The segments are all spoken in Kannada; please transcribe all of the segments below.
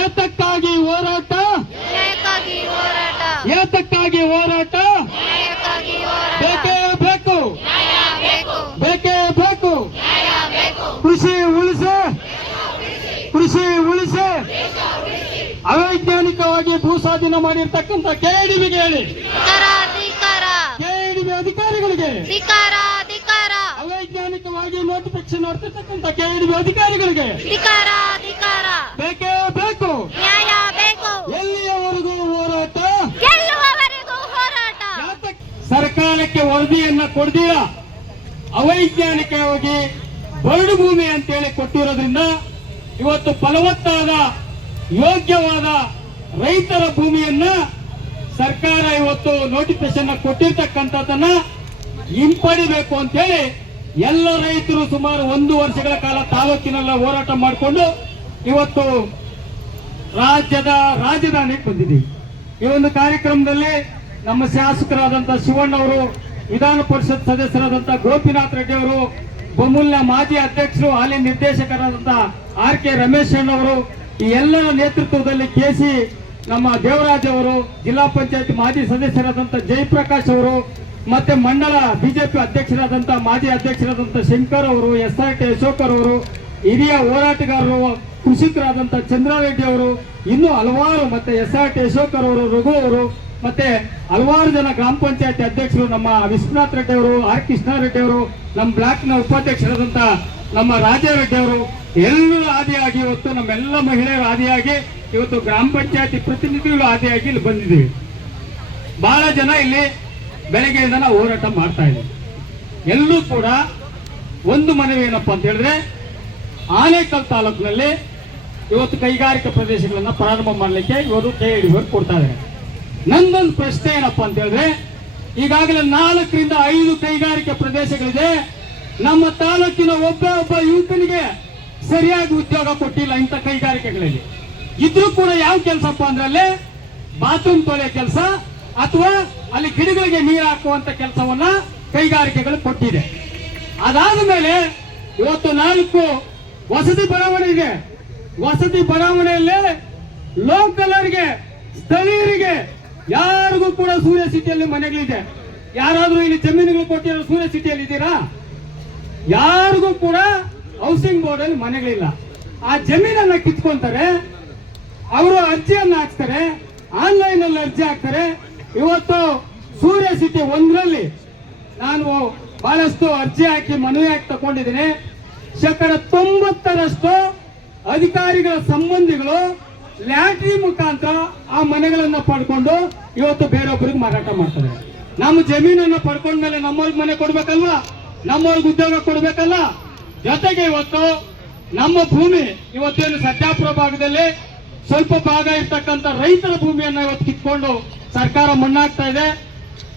ಏತಕ್ಕಾಗಿ ಹೋರಾಟ, ಏತಕ್ಕಾಗಿ ಹೋರಾಟ, ಬೇಕೇ ಬೇಕು, ಬೇಕೇ ಬೇಕು. ಕೃಷಿ ಉಳಿಸಿ, ಕೃಷಿ ಉಳಿಸಿ. ಅವೈಜ್ಞಾನಿಕವಾಗಿ ಭೂ ಸ್ವಾಧೀನ ಮಾಡಿರ್ತಕ್ಕಂಥ ಕೆಡಿಬಿಗೆ ಹೇಳಿ, ಕೆಡಿಬಿ ಅಧಿಕಾರಿಗಳಿಗೆ, ಅವೈಜ್ಞಾನಿಕವಾಗಿ ನೋಟಿಫಿಕೇಶನ್ ನೋಡ್ತಿರ್ತಕ್ಕಂಥ ಕೆಡಿಬಿ ಅಧಿಕಾರಿಗಳಿಗೆ ಬೇಕೇ ಬೇಕು. ಎಲ್ಲಿಯವರೆಗೂ ಹೋರಾಟ? ಸರ್ಕಾರಕ್ಕೆ ವರದಿಯನ್ನ ಕೊಡ್ದೀರ ಅವೈಜ್ಞಾನಿಕವಾಗಿ ಬರಡು ಭೂಮಿ ಅಂತೇಳಿ ಕೊಟ್ಟಿರೋದ್ರಿಂದ ಇವತ್ತು ಫಲವತ್ತಾದ ಯೋಗ್ಯವಾದ ರೈತರ ಭೂಮಿಯನ್ನ ಸರ್ಕಾರ ಇವತ್ತು ನೋಟಿಫಿಕೇಶನ್ ಕೊಟ್ಟಿರ್ತಕ್ಕಂಥದ್ದನ್ನ ಹಿಂಪಡಿಬೇಕು ಅಂತೇಳಿ ಎಲ್ಲ ರೈತರು ಸುಮಾರು 1 ವರ್ಷಗಳ ಕಾಲ ತಾಲೂಕಿನೆಲ್ಲ ಹೋರಾಟ ಮಾಡಿಕೊಂಡು ಇವತ್ತು ರಾಜ್ಯದ ರಾಜಧಾನಿಗೆ ಬಂದಿದ್ದೀವಿ. ಈ ಒಂದು ಕಾರ್ಯಕ್ರಮದಲ್ಲಿ ನಮ್ಮ ಶಾಸಕರಾದಂತಹ ಶಿವಣ್ಣ ಅವರು, ವಿಧಾನ ಪರಿಷತ್ ಸದಸ್ಯರಾದಂತಹ ಗೋಪಿನಾಥ್ ರೆಡ್ಡಿ ಅವರು, ಬೊಮ್ಮಲ್ನ ಮಾಜಿ ಅಧ್ಯಕ್ಷರು, ಹಾಲಿ ನಿರ್ದೇಶಕರಾದಂತಹ RK ರಮೇಶ್ ಅವರು, ಈ ಎಲ್ಲರ ನೇತೃತ್ವದಲ್ಲಿ ಕೆಸಿ ನಮ್ಮ ದೇವರಾಜ್ ಅವರು, ಜಿಲ್ಲಾ ಪಂಚಾಯತ್ ಮಾಜಿ ಸದಸ್ಯರಾದಂತಹ ಜಯಪ್ರಕಾಶ್ ಅವರು, ಮತ್ತೆ ಮಂಡಲ ಬಿಜೆಪಿ ಅಧ್ಯಕ್ಷರಾದಂತಹ ಮಾಜಿ ಅಧ್ಯಕ್ಷರಾದಂತಹ ಶಂಕರ್ ಅವರು, SRT ಅಶೋಕ್ ಅವರು, ಹಿರಿಯ ಹೋರಾಟಗಾರರು ಕೃಷಿಕರಾದಂತಹ ಚಂದ್ರಾರೆಡ್ಡಿ ಅವರು, ಇನ್ನೂ ಹಲವಾರು, ಮತ್ತೆ SRT ಅಶೋಕ್ ಅವರು, ರಘು ಅವರು, ಮತ್ತೆ ಹಲವಾರು ಜನ ಗ್ರಾಮ ಪಂಚಾಯತ್ ಅಧ್ಯಕ್ಷರು, ನಮ್ಮ ವಿಶ್ವನಾಥ್ ರೆಡ್ಡಿ ಅವರು, R ಕೃಷ್ಣಾರೆಡ್ಡಿ ಅವರು, ನಮ್ಮ ಬ್ಲಾಕ್ ನ ಉಪಾಧ್ಯಕ್ಷರಾದಂತಹ ನಮ್ಮ ರಾಜಾರೆಡ್ಡಿ ಅವರು, ಎಲ್ಲರೂ ಆದಿಯಾಗಿ ಇವತ್ತು ನಮ್ಮೆಲ್ಲ ಮಹಿಳೆಯರು ಆದಿಯಾಗಿ ಇವತ್ತು ಗ್ರಾಮ ಪಂಚಾಯತಿ ಪ್ರತಿನಿಧಿಗಳು ಆದಿಯಾಗಿ ಇಲ್ಲಿ ಬಂದಿದ್ದೀವಿ. ಬಹಳ ಜನ ಇಲ್ಲಿ ಬೆಳಗ್ಗೆಯಿಂದ ನಾವು ಹೋರಾಟ ಮಾಡ್ತಾ ಇದ್ದೀವಿ. ಎಲ್ಲರೂ ಕೂಡ ಒಂದು ಮನವಿ ಏನಪ್ಪಾ ಅಂತ ಹೇಳಿದ್ರೆ, ಆನೇಕಲ್ ತಾಲೂಕಿನಲ್ಲಿ ಇವತ್ತು ಕೈಗಾರಿಕಾ ಪ್ರದೇಶಗಳನ್ನ ಪ್ರಾರಂಭ ಮಾಡಲಿಕ್ಕೆ ಇವರು KIDB ಕೊಡ್ತಾ ಇದ್ದಾರೆ. ನಂದೊಂದು ಪ್ರಶ್ನೆ ಏನಪ್ಪಾ ಅಂತ ಹೇಳಿದ್ರೆ, ಈಗಾಗಲೇ 4 ರಿಂದ 5 ಕೈಗಾರಿಕಾ ಪ್ರದೇಶಗಳಿದೆ. ನಮ್ಮ ತಾಲೂಕಿನ ಒಬ್ಬ ಯುವಕನಿಗೆ ಸರಿಯಾಗಿ ಉದ್ಯೋಗ ಕೊಟ್ಟಿಲ್ಲ ಇಂಥ ಕೈಗಾರಿಕೆಗಳಲ್ಲಿ. ಇದ್ರೂ ಕೂಡ ಯಾವ ಕೆಲಸಪ್ಪ ಅಂದ್ರೆ ಬಾತ್ರೂಮ್ ತೊಳೆಯ ಕೆಲಸ ಅಥವಾ ಅಲ್ಲಿ ಗಿಡಗಳಿಗೆ ನೀರು ಹಾಕುವಂತ ಕೆಲಸವನ್ನ ಕೈಗಾರಿಕೆಗಳು ಕೊಟ್ಟಿದೆ. ಅದಾದ ಮೇಲೆ ಇವತ್ತು 4 ವಸತಿ ಬಡಾವಣೆ ಇದೆ. ವಸತಿ ಬಡಾವಣೆಯಲ್ಲಿ ಲೋಕಲರಿಗೆ, ಸ್ಥಳೀಯರಿಗೆ ಯಾರಿಗೂ ಕೂಡ ಸೂರ್ಯ ಸಿಟಿಯಲ್ಲಿ ಮನೆಗಳಿದೆ. ಯಾರಾದ್ರೂ ಇಲ್ಲಿ ಜಮೀನುಗಳು ಕೊಟ್ಟಿರೋ ಸೂರ್ಯ ಸಿಟಿಯಲ್ಲಿ ಇದ್ದೀರಾ? ಯಾರಿಗೂ ಕೂಡ ಹೌಸಿಂಗ್ ಬೋರ್ಡ್ ಅಲ್ಲಿ ಮನೆಗಳಿಲ್ಲ. ಆ ಜಮೀನನ್ನ ಕಿತ್ಕೊಂತಾರೆ, ಅವರು ಅರ್ಜಿಯನ್ನ ಹಾಕ್ತಾರೆ, ಆನ್ಲೈನ್ ಅಲ್ಲಿ ಅರ್ಜಿ ಹಾಕ್ತಾರೆ. ಇವತ್ತು ಸೂರ್ಯ ಸಿಟಿ 1ರಲ್ಲಿ ನಾನು ಬಹಳಷ್ಟು ಅರ್ಜಿ ಹಾಕಿ ಮನವಿ ಹಾಕಿ ತಗೊಂಡಿದ್ದೀನಿ. 90% ಅಧಿಕಾರಿಗಳ ಸಂಬಂಧಿಗಳು ಲ್ಯಾಟ್ರಿ ಮುಖಾಂತರ ಆ ಮನೆಗಳನ್ನ ಪಡ್ಕೊಂಡು ಇವತ್ತು ಬೇರೊಬ್ಬರಿಗೆ ಮಾರಾಟ ಮಾಡ್ತಾರೆ. ನಮ್ಮ ಜಮೀನನ್ನ ಪಡ್ಕೊಂಡ್ಮೇಲೆ ನಮ್ಮವ್ರಿಗೆ ಮನೆ ಕೊಡ್ಬೇಕಲ್ವಾ, ನಮ್ಮವ್ರಿಗೆ ಉದ್ಯೋಗ ಕೊಡ್ಬೇಕಲ್ಲ. ಜೊತೆಗೆ ಇವತ್ತು ನಮ್ಮ ಭೂಮಿ ಇವತ್ತೇನು ಸತ್ಯಾಪುರ ಭಾಗದಲ್ಲಿ ಸ್ವಲ್ಪ ಭಾಗ ಇರ್ತಕ್ಕಂಥ ರೈತರ ಭೂಮಿಯನ್ನ ಇವತ್ತು ಕಿತ್ಕೊಂಡು ಸರ್ಕಾರ ಮಣ್ಣಾಗ್ತಾ ಇದೆ.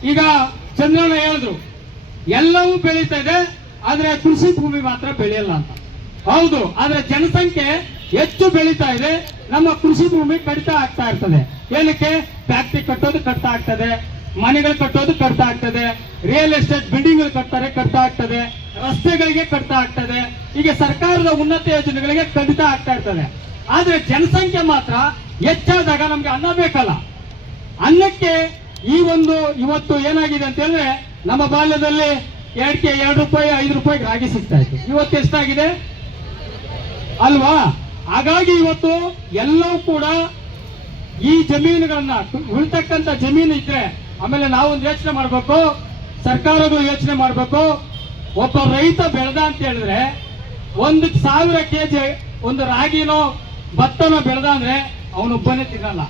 ಈಗ ಚಂದ್ರಣ್ಣ ಹೇಳಿದ್ರು ಎಲ್ಲವೂ ಬೆಳೀತಾ ಇದೆ, ಆದ್ರೆ ಕೃಷಿ ಭೂಮಿ ಮಾತ್ರ ಬೆಳೆಯಲ್ಲ ಅಂತ. ಹೌದು, ಆದ್ರೆ ಜನಸಂಖ್ಯೆ ಹೆಚ್ಚು ಬೆಳೀತಾ ಇದೆ, ನಮ್ಮ ಕೃಷಿ ಭೂಮಿ ಕಡಿತ ಆಗ್ತಾ ಇರ್ತದೆ. ಏನಕ್ಕೆ? ಫ್ಯಾಕ್ಟ್ರಿ ಕಟ್ಟೋದು ಕಡಿತ ಆಗ್ತದೆ, ಮನೆಗಳು ಕಟ್ಟೋದು ಕಡಿತ ಆಗ್ತದೆ, ರಿಯಲ್ ಎಸ್ಟೇಟ್ ಬಿಲ್ಡಿಂಗ್ ಕಟ್ತಾರೆ ಕಡಿತ ಆಗ್ತದೆ, ರಸ್ತೆಗಳಿಗೆ ಕಡಿತ ಆಗ್ತದೆ, ಈಗ ಸರ್ಕಾರದ ಉನ್ನತ ಯೋಜನೆಗಳಿಗೆ ಕಡಿತ ಆಗ್ತಾ ಇರ್ತದೆ. ಆದ್ರೆ ಜನಸಂಖ್ಯೆ ಮಾತ್ರ ಹೆಚ್ಚಾದಾಗ ನಮ್ಗೆ ಅನ್ನ ಬೇಕಲ್ಲ. ಅನ್ನಕ್ಕೆ ಈ ಒಂದು ಇವತ್ತು ಏನಾಗಿದೆ ಅಂತ ಹೇಳಿದ್ರೆ, ನಮ್ಮ ಬಾಲ್ಯದಲ್ಲಿ 2 ರೂಪಾಯಿ 5 ರೂಪಾಯಿಗೆ ರಾಗಿ ಸಿಗ್ತಾ ಇತ್ತು. ಇವತ್ತು ಎಷ್ಟಾಗಿದೆ ಅಲ್ವಾ? ಹಾಗಾಗಿ ಇವತ್ತು ಎಲ್ಲವೂ ಕೂಡ ಈ ಜಮೀನುಗಳನ್ನ ಉಳಿತಕ್ಕಂಥ ಜಮೀನು ಇದ್ರೆ ಆಮೇಲೆ ನಾವೊಂದು ಯೋಚನೆ ಮಾಡ್ಬೇಕು, ಸರ್ಕಾರಗಳು ಯೋಚನೆ ಮಾಡ್ಬೇಕು. ಒಬ್ಬ ರೈತ ಬೆಳೆದ ಅಂತ ಹೇಳಿದ್ರೆ 1,000 kg ಒಂದು ರಾಗಿನೋ ಭತ್ತನೋ ಬೆಳೆದ ಅಂದ್ರೆ ಅವನೊಬ್ಬನೇ ತಿನ್ನಲ್ಲ.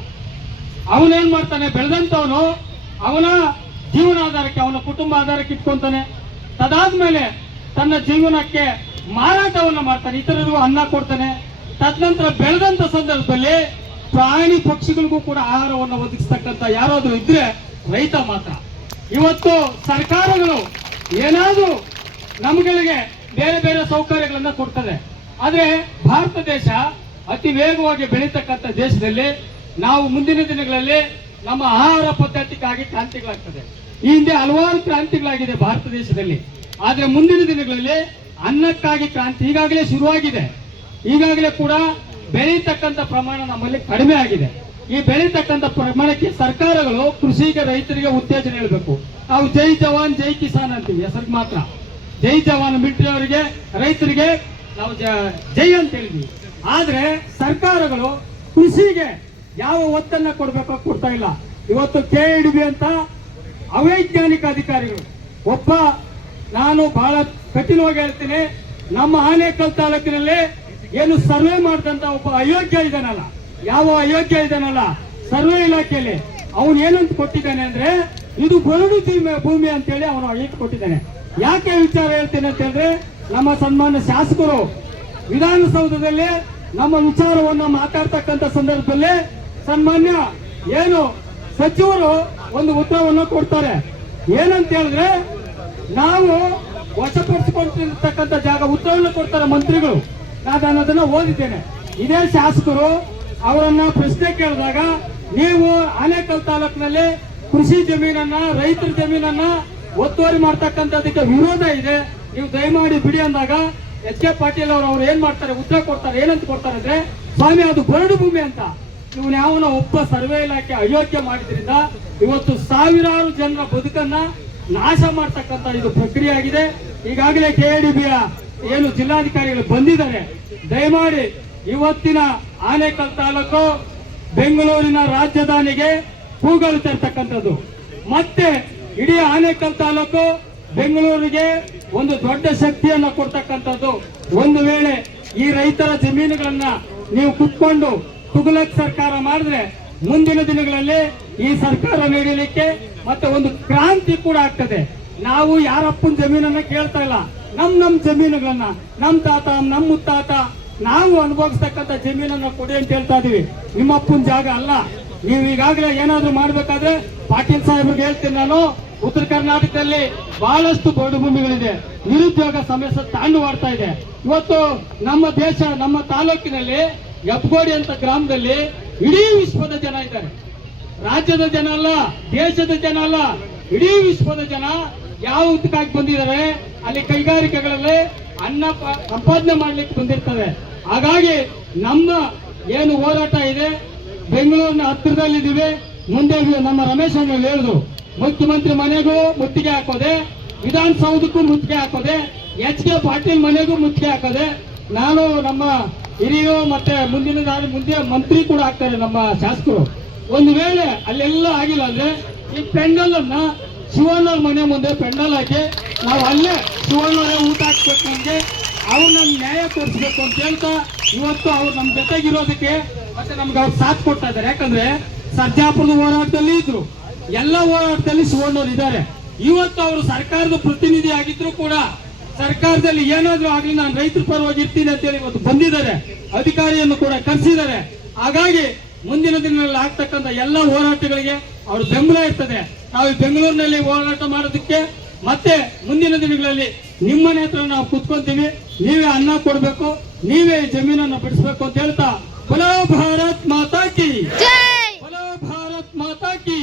ಅವನೇನ್ ಮಾಡ್ತಾನೆ? ಬೆಳೆದಂತವನು ಅವನ ಜೀವನಾಧಾರಕ್ಕೆ, ಅವನ ಕುಟುಂಬ ಆಧಾರಕ್ಕೆ ಇಟ್ಕೊಂತಾನೆ. ತದಾದ್ಮೇಲೆ ತನ್ನ ಜೀವನಕ್ಕೆ ಮಾರಾಟವನ್ನ ಮಾಡ್ತಾನೆ, ಇತರರಿಗೂ ಅನ್ನ ಕೊಡ್ತಾನೆ. ತದನಂತರ ಬೆಳೆದಂತ ಸಂದರ್ಭದಲ್ಲಿ ಪ್ರಾಣಿ ಪಕ್ಷಿಗಳಿಗೂ ಕೂಡ ಆಹಾರವನ್ನು ಒದಗಿಸ್ತಕ್ಕಂಥ ಯಾರಾದ್ರೂ ಇದ್ರೆ ರೈತ ಮಾತ್ರ. ಇವತ್ತು ಸರ್ಕಾರಗಳು ಏನಾದ್ರೂ ನಮ್ಗಳಿಗೆ ಬೇರೆ ಬೇರೆ ಸೌಕರ್ಯಗಳನ್ನ ಕೊಡ್ತದೆ, ಆದ್ರೆ ಭಾರತ ದೇಶ ಅತಿ ವೇಗವಾಗಿ ಬೆಳೀತಕ್ಕಂಥ ದೇಶದಲ್ಲಿ ನಾವು ಮುಂದಿನ ದಿನಗಳಲ್ಲಿ ನಮ್ಮ ಆಹಾರ ಪದ್ಧತಿಗಾಗಿ ಕ್ರಾಂತಿಗಳಾಗ್ತದೆ. ಈ ಹಿಂದೆ ಹಲವಾರು ಕ್ರಾಂತಿಗಳಾಗಿದೆ ಭಾರತ ದೇಶದಲ್ಲಿ, ಆದ್ರೆ ಮುಂದಿನ ದಿನಗಳಲ್ಲಿ ಅನ್ನಕ್ಕಾಗಿ ಕ್ರಾಂತಿ ಈಗಾಗಲೇ ಶುರುವಾಗಿದೆ. ಈಗಾಗಲೇ ಕೂಡ ಬೆಳೀತಕ್ಕಂಥ ಪ್ರಮಾಣ ನಮ್ಮಲ್ಲಿ ಕಡಿಮೆ ಆಗಿದೆ. ಈ ಬೆಳೀತಕ್ಕಂಥ ಪ್ರಮಾಣಕ್ಕೆ ಸರ್ಕಾರಗಳು ಕೃಷಿಗೆ ರೈತರಿಗೆ ಉತ್ತೇಜನ ನೀಡಬೇಕು. ನಾವು ಜೈ ಜವಾನ್ ಜೈ ಕಿಸಾನ್ ಅಂತೀವಿ ಹೆಸರಿಗೆ ಮಾತ್ರ. ಜೈ ಜವಾನ್ ಮಿಲಿಟರಿ ಅವರಿಗೆ, ರೈತರಿಗೆ ನಾವು ಜೈ ಅಂತ ಹೇಳಿದ್ವಿ. ಆದ್ರೆ ಸರ್ಕಾರಗಳು ಕೃಷಿಗೆ ಯಾವ ಒತ್ತನ್ನ ಕೊಡ್ಬೇಕೋ ಕೊಡ್ತಾ ಇಲ್ಲ. ಇವತ್ತು KEDB ಅಂತ ಅವೈಜ್ಞಾನಿಕ ಅಧಿಕಾರಿಗಳು, ಒಬ್ಬ ನಾನು ಬಹಳ ಕಠಿಣವಾಗಿ ಹೇಳ್ತೀನಿ, ನಮ್ಮ ಆನೇಕಲ್ ತಾಲೂಕಿನಲ್ಲಿ ಏನು ಸರ್ವೆ ಮಾಡಿದಂತ ಒಬ್ಬ ಅಯೋಗ್ಯ ಇದಾನಲ್ಲ, ಯಾವ ಅಯೋಗ್ಯ ಇದಾನಲ್ಲ ಸರ್ವೆ ಇಲಾಖೆಯಲ್ಲಿ, ಅವನು ಏನಂತ ಕೊಟ್ಟಿದ್ದಾನೆ ಅಂದ್ರೆ ಇದು ಬರಡು ಭೂಮಿ ಅಂತೇಳಿ ಅವನು ಅಯ್ಯಕ್ಕೆ ಕೊಟ್ಟಿದ್ದಾನೆ. ಯಾಕೆ ವಿಚಾರ ಹೇಳ್ತೇನೆ ಅಂತ ಹೇಳಿದ್ರೆ, ನಮ್ಮ ಸನ್ಮಾನ್ಯ ಶಾಸಕರು ವಿಧಾನಸೌಧದಲ್ಲಿ ನಮ್ಮ ವಿಚಾರವನ್ನ ಮಾತಾಡ್ತಕ್ಕಂಥ ಸಂದರ್ಭದಲ್ಲಿ ಸನ್ಮಾನ್ಯ ಏನು ಸಚಿವರು ಒಂದು ಉತ್ತರವನ್ನು ಕೊಡ್ತಾರೆ. ಏನಂತ ಹೇಳಿದ್ರೆ, ನಾವು ವಶಪಡಿಸಿಕೊಂಡಿರ್ತಕ್ಕಂಥ ಜಾಗ ಉತ್ತರವನ್ನು ಕೊಡ್ತಾರೆ ಮಂತ್ರಿಗಳು. ನಾನು ಅದನ್ನ ಓದಿದ್ದೇನೆ. ಇದೇ ಶಾಸಕರು ಅವರನ್ನ ಪ್ರಶ್ನೆ ಕೇಳಿದಾಗ, ನೀವು ಆನೇಕಲ್ ತಾಲೂಕಿನಲ್ಲಿ ಕೃಷಿ ಜಮೀನನ್ನ, ರೈತರ ಜಮೀನನ್ನ ಒತ್ತುವರಿ ಮಾಡ್ತಕ್ಕಂಥದಕ್ಕೆ ವಿರೋಧ ಇದೆ, ನೀವು ದಯಮಾಡಿ ಬಿಡಿ ಅಂದಾಗ HK ಪಾಟೀಲ್ ಅವರು ಏನ್ ಮಾಡ್ತಾರೆ, ಉತ್ತರ ಕೊಡ್ತಾರೆ. ಏನಂತ ಕೊಡ್ತಾರೆ ಅಂದ್ರೆ, ಸ್ವಾಮಿ ಅದು ಬರಡು ಭೂಮಿ ಅಂತ. ಇವನು ಯಾವನ ಒಬ್ಬ ಸರ್ವೆ ಇಲಾಖೆ ಅಯೋಗ್ಯ ಮಾಡಿದ್ರಿಂದ ಇವತ್ತು ಸಾವಿರಾರು ಜನರ ಬದುಕನ್ನ ನಾಶ ಮಾಡ್ತಕ್ಕಂಥ ಇದು ಪ್ರಕ್ರಿಯೆ ಆಗಿದೆ. ಈಗಾಗಲೇ KEDBಯ ಏನು ಜಿಲ್ಲಾಧಿಕಾರಿಗಳು ಬಂದಿದ್ದಾರೆ. ದಯಮಾಡಿ ಇವತ್ತಿನ ಆನೇಕಲ್ ತಾಲೂಕು ಬೆಂಗಳೂರಿನ ರಾಜಧಾನಿಗೆ ಕೂಗಲ್ತಿರ್ತಕ್ಕಂಥದ್ದು, ಮತ್ತೆ ಇಡೀ ಆನೇಕಲ್ ತಾಲೂಕು ಬೆಂಗಳೂರಿಗೆ ಒಂದು ದೊಡ್ಡ ಶಕ್ತಿಯನ್ನ ಕೊಡ್ತಕ್ಕಂಥದ್ದು. ಒಂದು ವೇಳೆ ಈ ರೈತರ ಜಮೀನುಗಳನ್ನ ನೀವು ಕುತ್ಕೊಂಡು ತುಗುಲಕ್ ಸರ್ಕಾರ ಮಾಡಿದ್ರೆ ಮುಂದಿನ ದಿನಗಳಲ್ಲಿ ಈ ಸರ್ಕಾರ ನೀಡಲಿಕ್ಕೆ ಮತ್ತೆ ಒಂದು ಕ್ರಾಂತಿ ಕೂಡ ಆಗ್ತದೆ. ನಾವು ಯಾರಪ್ಪನ ಜಮೀನನ್ನ ಕೇಳ್ತಾ ಇಲ್ಲ, ನಮ್ ಜಮೀನುಗಳನ್ನ ನಮ್ ತಾತ ನಮ್ ಮುತ್ತಾತ ನಾವು ಅನುಭವಿಸ್ತಕ್ಕಂಥ ಜಮೀನನ್ನ ಕೊಡಿ ಅಂತ ಹೇಳ್ತಾ ಇದೀವಿ. ನಿಮ್ಮಪ್ಪನ ಜಾಗ ಅಲ್ಲ. ನೀವು ಈಗಾಗಲೇ ಏನಾದ್ರೂ ಮಾಡ್ಬೇಕಾದ್ರೆ ಪಾಟೀಲ್ ಸಾಹೇಬ್ರಿಗೆ ಹೇಳ್ತೀನಿ ನಾನು, ಉತ್ತರ ಕರ್ನಾಟಕದಲ್ಲಿ ಬಹಳಷ್ಟು ಬರಡು ಭೂಮಿಗಳಿದೆ, ನಿರುದ್ಯೋಗ ಸಮಸ್ಯೆ ತಾಂಡವಾಡ್ತಾ ಇದೆ. ಇವತ್ತು ನಮ್ಮ ದೇಶ, ನಮ್ಮ ತಾಲೂಕಿನಲ್ಲಿ ಯಬ್ಗೋಡಿ ಅಂತ ಗ್ರಾಮದಲ್ಲಿ ಇಡೀ ವಿಶ್ವದ ಜನ ಇದ್ದಾರೆ. ರಾಜ್ಯದ ಜನ ಅಲ್ಲ, ದೇಶದ ಜನ ಅಲ್ಲ, ಇಡೀ ವಿಶ್ವದ ಜನ ಯಾವ ಉತ್ತಕ್ಕಾಗಿ ಬಂದಿದ್ದಾರೆ, ಅಲ್ಲಿ ಕೈಗಾರಿಕೆಗಳಲ್ಲಿ ಅನ್ನ ಸಂಪಾದನೆ ಮಾಡ್ಲಿಕ್ಕೆ ಬಂದಿರ್ತವೆ. ಹಾಗಾಗಿ ನಮ್ಮ ಏನು ಹೋರಾಟ ಇದೆ, ಬೆಂಗಳೂರಿನ ಹತ್ತಿರದಲ್ಲಿದ್ದೀವಿ. ಮುಂದೆ ನಮ್ಮ ರಮೇಶ್ ಅಣ್ಣ ಹೇಳಿದ್ರು, ಮುಖ್ಯಮಂತ್ರಿ ಮನೆಗೂ ಮುತ್ತಿಗೆ ಹಾಕೋದೆ, ವಿಧಾನಸೌಧಕ್ಕೂ ಮುತ್ತಿಗೆ ಹಾಕೋದೆ, HK ಪಾಟೀಲ್ ಮನೆಗೂ ಮುತ್ತಿಗೆ ಹಾಕೋದೆ. ನಾನು ನಮ್ಮ ಹಿರಿಯರು ಮತ್ತೆ ಮುಂದೆ ಮಂತ್ರಿ ಕೂಡ ಆಗ್ತಾರೆ ನಮ್ಮ ಶಾಸಕರು. ಒಂದು ವೇಳೆ ಅಲ್ಲೆಲ್ಲ ಆಗಿಲ್ಲ ಅಂದ್ರೆ ಈ ಪೆಂಡಲ್ ಅನ್ನ ಶಿವಣ್ಣವ್ರ ಮನೆ ಮುಂದೆ ಪೆಂಡಲ್ ಹಾಕಿ ನಾವು ಅಲ್ಲೇ ಶಿವಣ್ಣವರೇ ಊಟ ಹಾಕ್ಬೇಕು, ನಮ್ಗೆ ಅವ್ರು ನಮ್ ನ್ಯಾಯ ತೋರಿಸ್ಬೇಕು ಅಂತ ಹೇಳ್ತಾ ಇವತ್ತು ಅವ್ರು ನಮ್ ಜೊತೆಗಿರೋದಕ್ಕೆ ಮತ್ತೆ ನಮ್ಗೆ ಅವ್ರು ಸಾಥ್ ಕೊಡ್ತಾ ಇದ್ದಾರೆ. ಯಾಕಂದ್ರೆ ಸರ್ಜಾಪುರದ ಹೋರಾಟದಲ್ಲಿ ಇದ್ರು, ಎಲ್ಲ ಹೋರಾಟದಲ್ಲಿ ಶಿವಣ್ಣವ್ರು ಇದ್ದಾರೆ. ಇವತ್ತು ಅವರು ಸರ್ಕಾರದ ಪ್ರತಿನಿಧಿ ಆಗಿದ್ರು ಕೂಡ ಸರ್ಕಾರದಲ್ಲಿ ಏನಾದ್ರೂ ಆಗ್ಲಿ ನಾನು ರೈತರ ಪರವಾಗಿ ಇರ್ತೀನಿ ಅಂತೇಳಿ ಇವತ್ತು ಬಂದಿದ್ದಾರೆ, ಅಧಿಕಾರಿಯನ್ನು ಕೂಡ ಕರೆಸಿದ್ದಾರೆ. ಹಾಗಾಗಿ ಮುಂದಿನ ದಿನಗಳಲ್ಲಿ ಆಗ್ತಕ್ಕಂಥ ಎಲ್ಲ ಹೋರಾಟಗಳಿಗೆ ಅವ್ರ ಬೆಂಬಲ ಇರ್ತದೆ. ನಾವು ಬೆಂಗಳೂರಿನಲ್ಲಿ ಹೋರಾಟ ಮಾಡೋದಕ್ಕೆ ಮತ್ತೆ ಮುಂದಿನ ದಿನಗಳಲ್ಲಿ ನಿಮ್ಮನೆ ಹತ್ರ ನಾವು ಕುತ್ಕೊಂತೀವಿ, ನೀವೇ ಅನ್ನ ಕೊಡ್ಬೇಕು, ನೀವೇ ಜಮೀನನ್ನು ಬಿಡಿಸ್ಬೇಕು ಅಂತ ಹೇಳ್ತಾ, ಬಲೋ ಭಾರತ್ ಮಾತಾ ಕಿ, ಬಲೋ ಭಾರತ್ ಮಾತಾ ಕಿ.